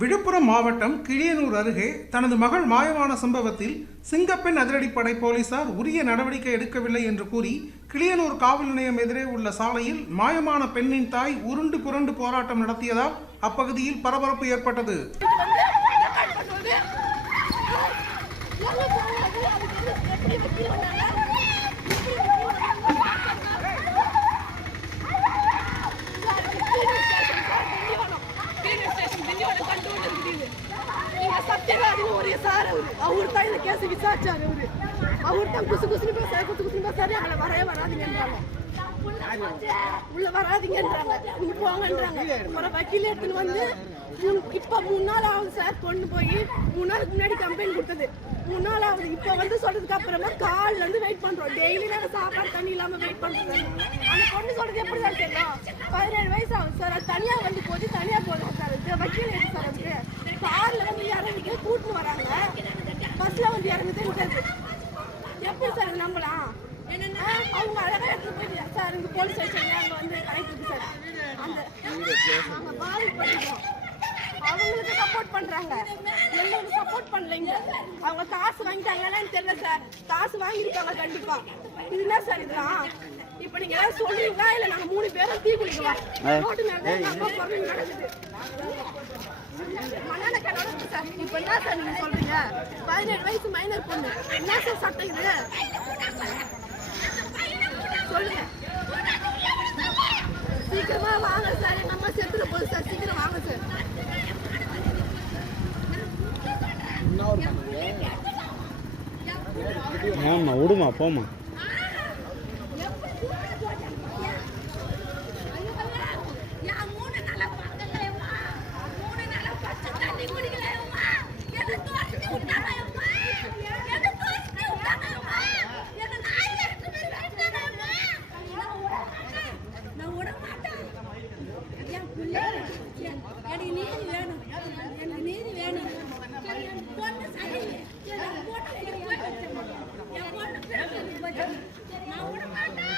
விழுப்புரம் மாவட்டம் கிளியனூர் அருகே தனது மகள் மாயமான சம்பவத்தில் சிங்கப்பெண் அதிரடிப்படை போலீசார் உரிய நடவடிக்கை எடுக்கவில்லை என்று கூறி கிளியனூர் காவல் நிலையம் எதிரே உள்ள சாலையில் மாயமான பெண்ணின் தாய் உருண்டு புரண்டு போராட்டம் நடத்தியதால் அப்பகுதியில் பரபரப்பு ஏற்பட்டது. அவர் தான் இந்த கேஸ் விசாரிச்சாரு. அவர் தான் குசு குசுனு பேசாரு. அவளை வரவே வராதிங்கன்றாங்க, உள்ள வராதிங்கன்றாங்க, நீங்க போங்கன்றாங்க. ஒரு வக்கீல் எடுத்துன்னு வந்து இப்ப 3 நாள் ஆகுது சார். கொண்டு போய் 3 நாளுக்கு முன்னாடி கம்ப்ளைண்ட் கொடுத்தது. 3 நாள் ஆகுது. இப்ப வந்து சொல்றதுக்கு அப்புறமா கால்ல இருந்து வெயிட் பண்றோம். டெய்லி நாங்க சாப்பாடு தண்ணி இல்லாம வெயிட் பண்றோம். அந்த பொண்ணு சொல்றது எப்படி சார் தெரியும்? 17 வயசு ஆகுது சார். அது தனியா வந்து போது தனியா போதும் சார். வக்கீல் எடுத்து சார் அதுக்கு கார்ல வந்து இறங்கிட்டு கூட்டின்னு வராங்க, பஸ்ல வந்து இறங்குது. எப்படி சார் நம்பலாம்? அவங்க அழகா எடுத்து போய் சார் இங்க போலீஸ் ஸ்டேஷன்ல அங்க வந்து கலெக்டருக்கு சார் நாங்க பாதிக்கப்பட்டோம். அவங்களுக்கு சப்போர்ட் பண்றாங்க, எங்களுக்கு சப்போர்ட் பண்ணலைங்க. அவங்க காசு வாங்கிட்டாங்கன்னு தெரியல சார். காசு வாங்கிருக்காங்க கண்டிப்பா. இது என்ன சார் இதெல்லாம்? இப்ப நீங்க ஏதாவது சொல்றீங்களா? இல்ல நாங்க 3 பேரும் தீ குளிக்கலாம் ரோட்டு மேல அப்பா பொருள் நடக்குது. மண்ணெண்ண கடவுள் சார். இப்ப என்ன சார் நீங்க சொல்றீங்க? 17 வயசு மைனர் பொண்ணு. என்ன சார் சட்டம் இது? சொல்லுங்க, சீக்கிரமா வாங்க சார். எங்க அம்மா செத்துல போகுது சார். சீக்கிரம் வாங்க சார். ஆமா விடுமா போமா. எனக்கு நீதி வேணும், எனக்கு நீதி வேணும். பொண்ணு சரி, நான் விட மாட்டேன்.